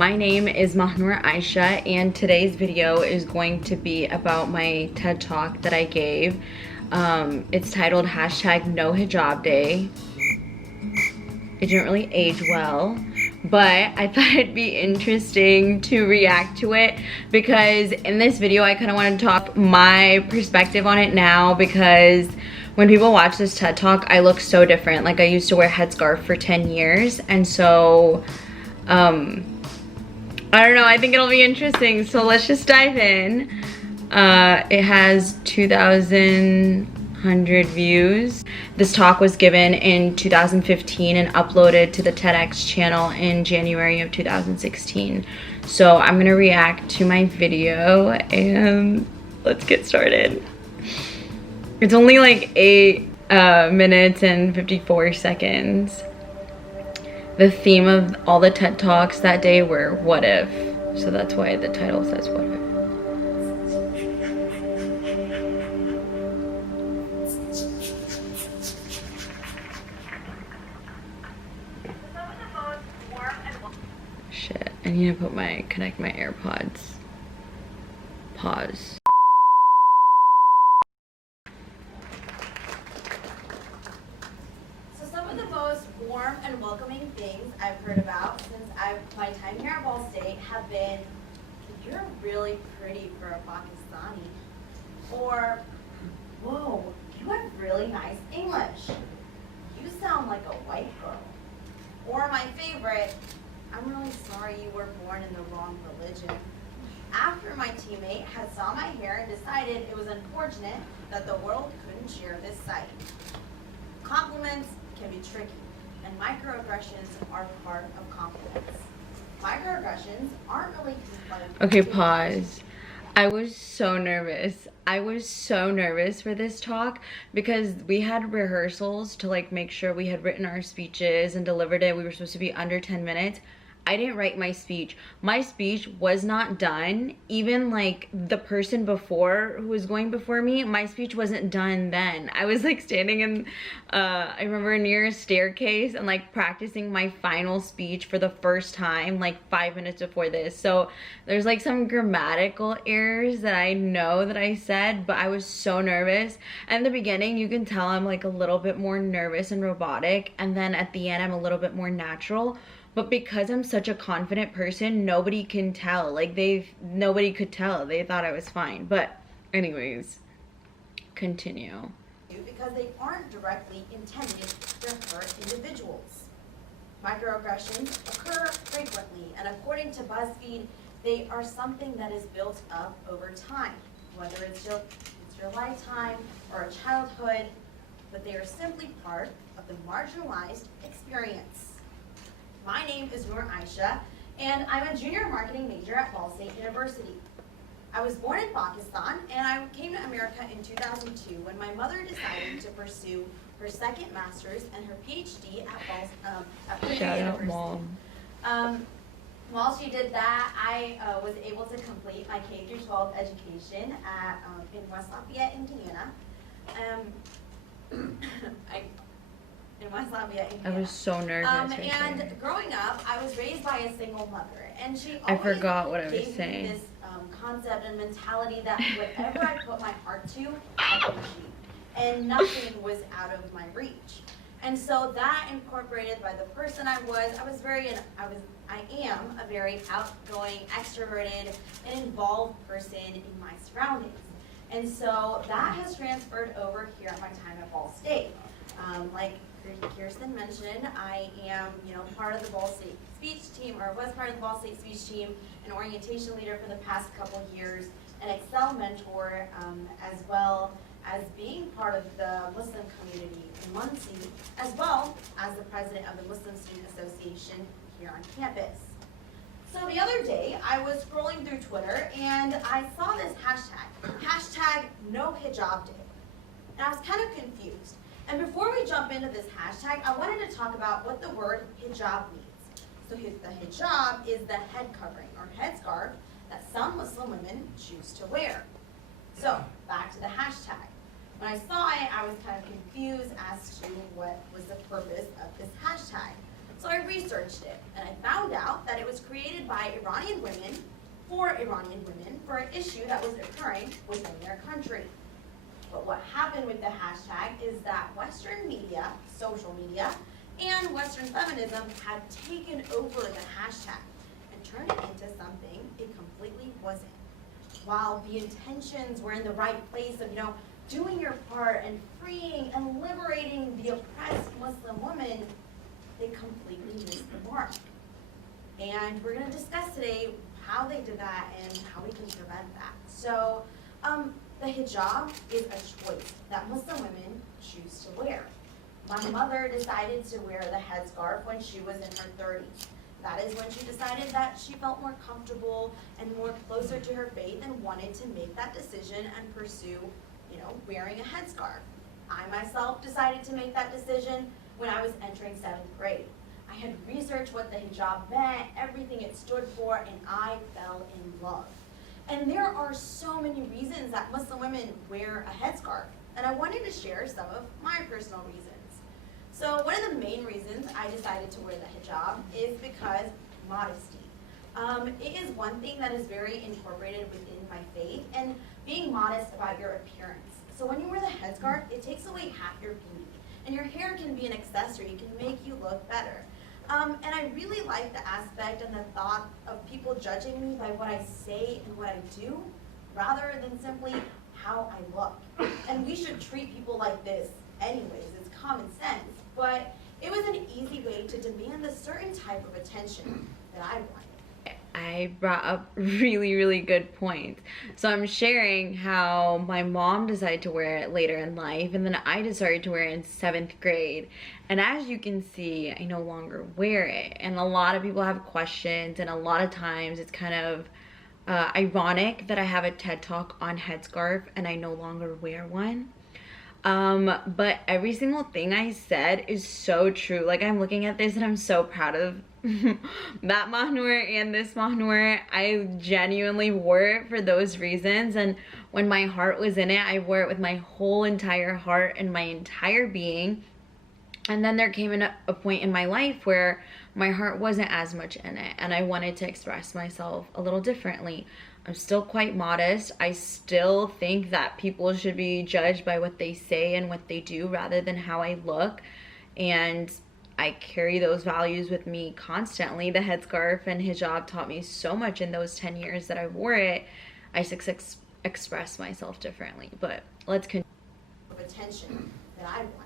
My name is Noor Ayesha, and today's video is going to be about my TED Talk that I gave. It's titled #No Hijab Day. It didn't really age well, but I thought it'd be interesting to react to it because in this video I kind of want to talk my perspective on it now, because when people watch this TED Talk I look so different. Like, I used to wear a headscarf for 10 years, and so I don't know, I think it'll be interesting. So let's just dive in. It has 2,100 views. This talk was given in 2015 and uploaded to the TEDx channel in January of 2016. So I'm gonna react to my video and let's get started. It's only like 8 minutes and 54 seconds. The theme of all the TED Talks that day were what if. So that's why the title says what if. Shit, I need to connect my AirPods. Pause. Warm and welcoming things I've heard about since my time here at Ball State have been, you're really pretty for a Pakistani, or, whoa, you have really nice English, you sound like a white girl, or my favorite, I'm really sorry you were born in the wrong religion. After my teammate had saw my hair and decided it was unfortunate that the world couldn't share this sight. Compliments can be tricky, and microaggressions are part of compliments. Microaggressions aren't really Okay, pause. I was so nervous. I was so nervous for this talk because we had rehearsals to like make sure we had written our speeches and delivered it. We were supposed to be under 10 minutes. I didn't write my speech. My speech was not done. Even like the person before who was going before me, my speech wasn't done then. I was like standing in, I remember near a staircase and like practicing my final speech for the first time like 5 minutes before this. So there's like some grammatical errors that I know that I said, but I was so nervous. And in the beginning, you can tell I'm like a little bit more nervous and robotic. And then at the end, I'm a little bit more natural. But because I'm such a confident person, nobody can tell. Like, nobody could tell. They thought I was fine. But anyways, continue. Because they aren't directly intended to hurt individuals. Microaggressions occur frequently, and according to BuzzFeed, they are something that is built up over time, whether it's your lifetime or a childhood, but they are simply part of the marginalized experience. My name is Noor Ayesha, and I'm a junior marketing major at Ball State University. I was born in Pakistan, and I came to America in 2002 when my mother decided to pursue her second master's and her PhD at Purdue University. Mom. While she did that, I was able to complete my K-12 education in West Lafayette, Indiana. In West Lafayette, Indiana. I was so nervous. And growing up, I was raised by a single mother, and she always I forgot what I was gave saying. me this concept and mentality that whatever I put my heart to, I could achieve, and nothing was out of my reach. And so that incorporated by the person I am a very outgoing, extroverted, and involved person in my surroundings. And so that has transferred over here at my time at Ball State. Like Kirsten mentioned, I am, part of the Ball State speech team, or was part of the Ball State speech team, an orientation leader for the past couple years, an Excel mentor, as well as being part of the Muslim community in Muncie, as well as the president of the Muslim Student Association here on campus. So the other day, I was scrolling through Twitter and I saw this hashtag No Hijab Day, and I was kind of confused. And before we jump into this hashtag, I wanted to talk about what the word hijab means. So the hijab is the head covering or headscarf that some Muslim women choose to wear. So back to the hashtag. When I saw it, I was kind of confused as to what was the purpose of this hashtag. So I researched it, and I found out that it was created by Iranian women for Iranian women for an issue that was occurring within their country. But what happened with the hashtag is that Western media, social media, and Western feminism had taken over the hashtag and turned it into something it completely wasn't. While the intentions were in the right place of, doing your part and freeing and liberating the oppressed Muslim woman, they completely missed the mark. And we're going to discuss today how they did that and how we can prevent that. So, the hijab is a choice that Muslim women choose to wear. My mother decided to wear the headscarf when she was in her 30s. That is when she decided that she felt more comfortable and more closer to her faith and wanted to make that decision and pursue, wearing a headscarf. I myself decided to make that decision when I was entering 7th grade. I had researched what the hijab meant, everything it stood for, and I fell in love. And there are so many reasons that Muslim women wear a headscarf, and I wanted to share some of my personal reasons. So one of the main reasons I decided to wear the hijab is because modesty. It is one thing that is very incorporated within my faith, and being modest about your appearance. So when you wear the headscarf, it takes away half your beauty, and your hair can be an accessory, it can make you look better. And I really like the aspect and the thought of people judging me by what I say and what I do, rather than simply how I look. And we should treat people like this anyways, it's common sense. But it was an easy way to demand a certain type of attention that I wanted. I brought up really good points. So I'm sharing how my mom decided to wear it later in life, and then I decided to wear it in 7th grade. And as you can see, I no longer wear it. And a lot of people have questions, and a lot of times it's kind of ironic that I have a TED Talk on headscarf and I no longer wear one. But every single thing I said is so true. Like, I'm looking at this and I'm so proud of that Mahnur and this Mahnur. I genuinely wore it for those reasons, and when my heart was in it, I wore it with my whole entire heart and my entire being. And then there came a point in my life where my heart wasn't as much in it, and I wanted to express myself a little differently. I'm still quite modest. I still think that people should be judged by what they say and what they do rather than how I look. And I carry those values with me constantly. The headscarf and hijab taught me so much in those 10 years that I wore it. I just express myself differently. But let's continue. Attention that I wanted.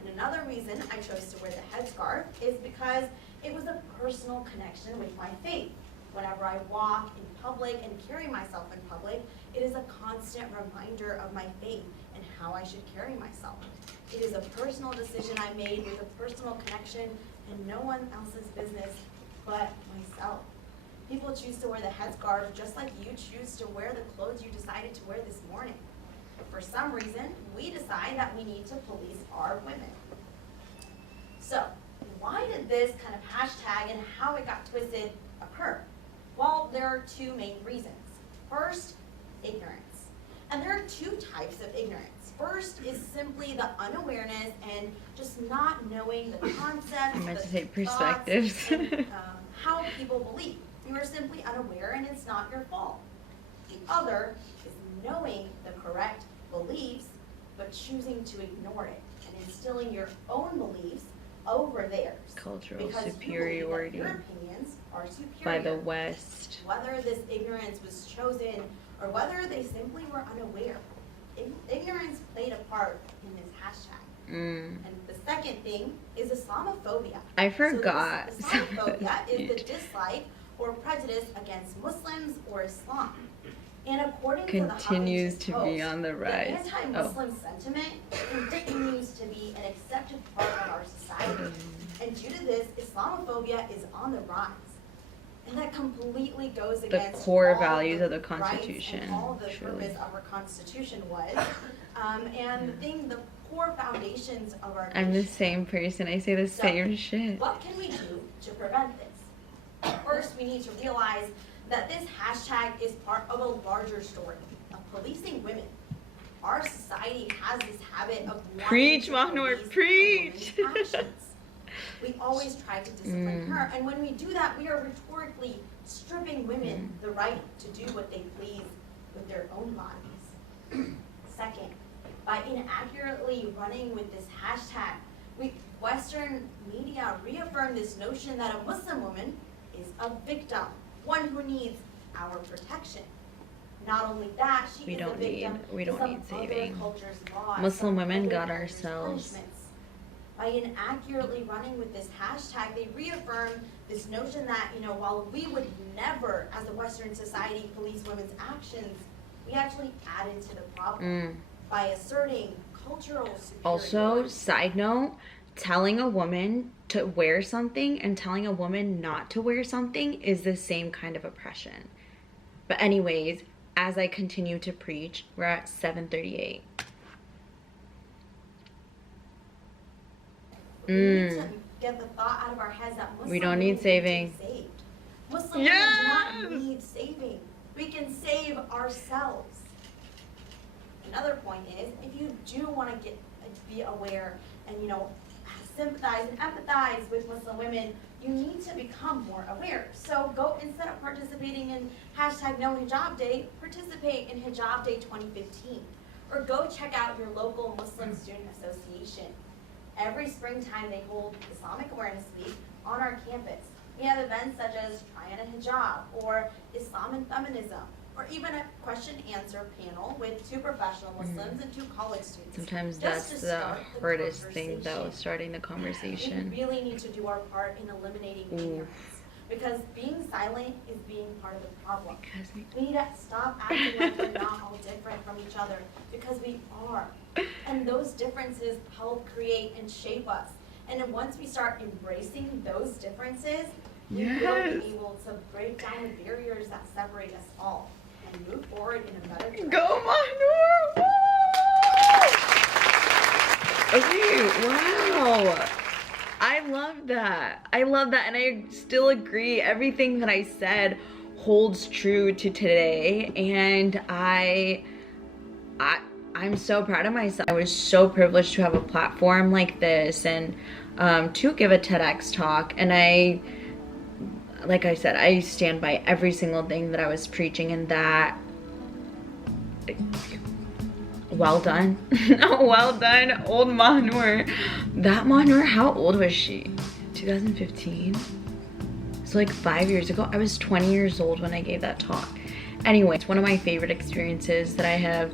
And another reason I chose to wear the headscarf is because it was a personal connection with my faith. Whenever I walk in public and carry myself in public, it is a constant reminder of my faith and how I should carry myself. It is a personal decision I made with a personal connection and no one else's business but myself. People choose to wear the headscarf just like you choose to wear the clothes you decided to wear this morning. For some reason, we decide that we need to police our women. So, why did this kind of hashtag and how it got twisted occur? Well, there are two main reasons. First, ignorance. And there are two types of ignorance. First is simply the unawareness and just not knowing the concepts, I meant to say thoughts, perspectives. and, how people believe. You are simply unaware and it's not your fault. The other is knowing the correct beliefs, but choosing to ignore it and instilling your own beliefs over theirs. Cultural because superiority you believe that your opinions are superior. by the West. Whether this ignorance was chosen or whether they simply were unaware, ignorance played a part in this hashtag. And the second thing is Islamophobia. I forgot. So Islamophobia is the dislike or prejudice against Muslims or Islam. And according Continues to the to be on the rise. The anti-Muslim sentiment continues to be an accepted part of our society. And due to this, Islamophobia is on the rise. And that completely goes against the core all values the of the Constitution. And all the truly. purpose of our Constitution was. And the core foundations of our I'm the nation. same person. I say the same shit. What can we do to prevent this? First, we need to realize that this hashtag is part of a larger story of policing women. Our society has this habit of Preach, Mahnur, preach! We always try to discipline her. And when we do that, we are rhetorically stripping women the right to do what they please with their own bodies. Second, by inaccurately running with this hashtag, Western media reaffirm this notion that a Muslim woman is a victim, one who needs our protection. Not only that, she is a victim we don't need of other saving. cultures' laws, Muslim women other got cultures' ourselves. punishments. By inaccurately running with this hashtag, they reaffirm this notion that, while we would never, as a Western society, police women's actions, we actually added to the problem by asserting cultural superiority. Also, side note, telling a woman to wear something and telling a woman not to wear something is the same kind of oppression. But anyways, as I continue to preach, we're at 7:38. We need to get the thought out of our heads that Muslim We don't need women saving. can be saved. Muslim women do not need saving. We can save ourselves. Another point is, if you do want to be aware and sympathize and empathize with Muslim women, you need to become more aware. So go, instead of participating in hashtag No Hijab Day, participate in Hijab Day 2015. Or go check out your local Muslim Student Association. Every springtime they hold Islamic Awareness Week on our campus. We have events such as Try on a Hijab, or Islam and Feminism, or even a question-answer panel with 2 professional Muslims and 2 college students. Sometimes Just that's to the start hardest thing, though, conversation. starting the conversation. We really need to do our part in eliminating ignorance, because being silent is being part of the problem. We need to stop acting like we're not all different from each other, because we are. And those differences help create and shape us. And then once we start embracing those differences, we will be able to break down the barriers that separate us all and move forward in a better direction. Go, Noor! Okay, wow. I love that. And I still agree. Everything that I said holds true to today. And I'm so proud of myself. I was so privileged to have a platform like this and to give a TEDx talk. And like I said, I stand by every single thing that I was preaching, and that, well done. Well done, old Noor. That Noor, how old was she? 2015? So like 5 years ago. I was 20 years old when I gave that talk. Anyway, it's one of my favorite experiences that I have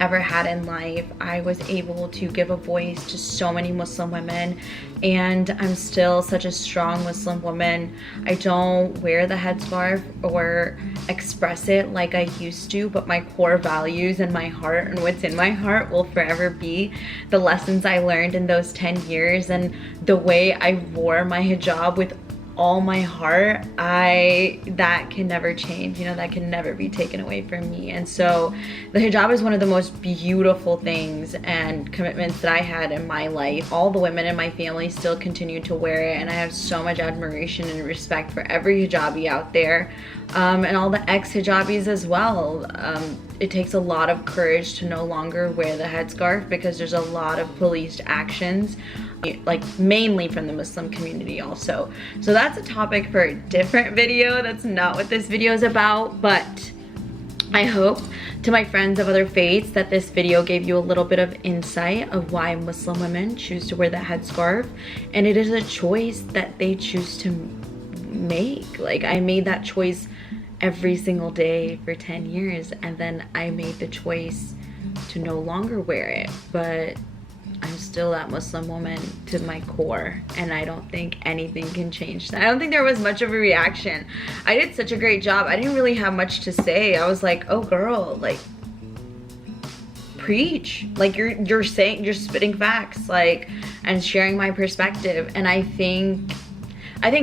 ever had in life. I was able to give a voice to so many Muslim women, and I'm still such a strong Muslim woman. I don't wear the headscarf or express it like I used to, but my core values and my heart and what's in my heart will forever be the lessons I learned in those 10 years and the way I wore my hijab with all my heart. That can never change, that can never be taken away from me. And so the hijab is one of the most beautiful things and commitments that I had in my life. All the women in my family still continue to wear it, and I have so much admiration and respect for every hijabi out there, and all the ex-hijabis as well. It takes a lot of courage to no longer wear the headscarf, because there's a lot of policed actions, like mainly from the Muslim community also. So that's a topic for a different video. That's not what this video is about, but I hope, to my friends of other faiths, that this video gave you a little bit of insight of why Muslim women choose to wear the headscarf, and it is a choice that they choose to make. Like, I made that choice every single day for 10 years, and then I made the choice to no longer wear it, but I'm still that Muslim woman to my core, and I don't think anything can change that. I don't think there was much of a reaction. I did such a great job. I didn't really have much to say. I was like, oh girl, like, preach. Like, you're spitting facts, like, and sharing my perspective. And I think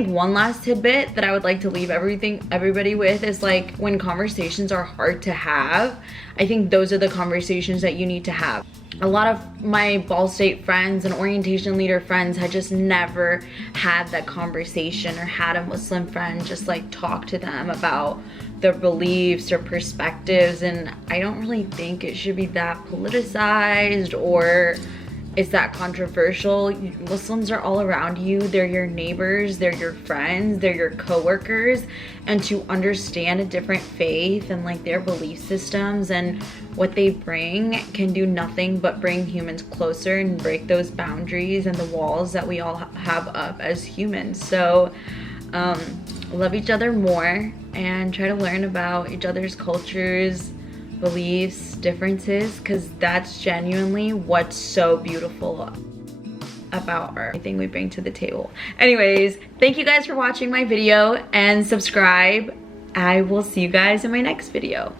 one last tidbit that I would like to leave everybody with is, like, when conversations are hard to have, I think those are the conversations that you need to have. A lot of my Ball State friends and orientation leader friends had just never had that conversation, or had a Muslim friend just like talk to them about their beliefs or perspectives. And I don't really think it should be that politicized or it's that controversial. Muslims are all around you. They're your neighbors, they're your friends, they're your coworkers. And to understand a different faith and like their belief systems and what they bring can do nothing but bring humans closer and break those boundaries and the walls that we all have up as humans. So love each other more and try to learn about each other's cultures, beliefs, differences, because that's genuinely what's so beautiful about everything we bring to the table. Anyways, thank you guys for watching my video and subscribe. I will see you guys in my next video.